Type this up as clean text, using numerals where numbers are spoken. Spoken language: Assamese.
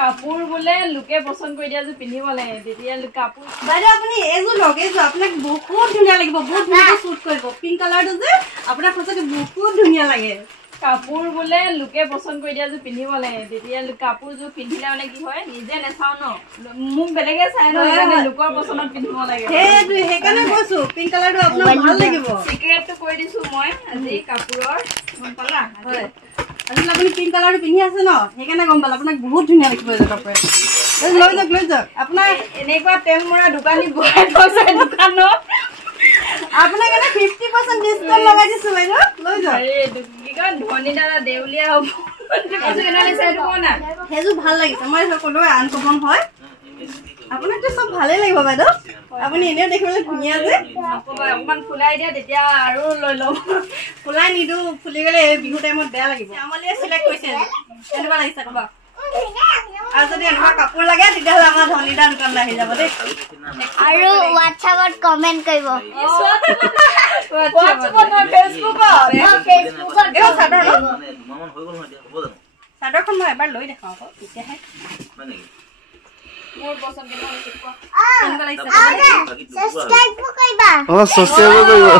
কাপোৰ বোলে লোকে পছন্দ কৰি দিয়া যে পিন্ধিব লাগে তেতিয়া কাপোৰ বাইদেউ আপুনি এজো লগে যে আপোনাক বহুত ধুনিয়া লাগিব বহুত ধুনিয়া শুট কৰিব পিংক কালাৰটো যে আপোনাক সঁচাকে বহুত ধুনিয়া লাগে কাপোৰ বোলে লোকে পছন্দ কৰি দিয়া যে পিন্ধিব লাগে তেতিয়া কাপোৰযোৰ পিন্ধিলে মানে কি হয় নিজে নেচাও ন মোক বেলেগে চাই ন লোকৰ পছন্দত পিন্ধিব লাগে সেইকাৰণে কৈছো পিংক কালাৰটো আপোনাক ভাল লাগিব চিক্ৰেটটো কৈ দিছো মই আজি কাপোৰৰ গম পালা হয় আজি আপুনি পিংক কালাৰটো পিন্ধি আছে ন সেইকাৰণে গম পালা আপোনাক বহুত ধুনিয়া লাগিব এই কাপোৰে লৈ যাওক আপোনাৰ এনেকুৱা তেল মৰা দোকানী বহাই থৈছে দোকানত আপোনাক এটা 50% ডিসকাউন্ট লগাই দিছো বাইদেউ লৈ যাওক আৰে কি কয় ধনী দাদা দেউলিয়া হ'ব কিছু এনালে চাই দিব না হেজু ভাল লাগিছে মই সকলো আনকমন হয় আপোনাক তো সব ভালে লাগিব বাইদেউ আপুনি এনে দেখিবলৈ ধুনিয়া যে অকমান ফুলাই দিয়া তেতিয়া আৰু লৈ লম ফুলাই নিদু ফুলি গলে বিহু টাইমত বেয়া লাগিব আমালিয়ে সিলেক্ট কৰিছে এনেকুৱা লাগিছে কবা আৰু যদি এনেকুৱা কাপোৰ লাগে তেতিয়াহ'লে আমাৰ ধনীদা দোকানলৈ আহি যাব দেই আৰু WhatsApp-ত কমেন্ট কৰিব WhatsApp-ত ফেচবুকত এই চাদৰ মামন হৈ গল ন এতিয়া হ'ব জানো চাদৰখন মই এবাৰ লৈ দেখাও আকৌ তেতিয়াহে মানে মোৰ পছন্দ কেনে হৈছে কোৱা কেনেকুৱা লাগিছে সাবস্ক্ৰাইব কৰিবা সাবস্ক্ৰাইব কৰিবা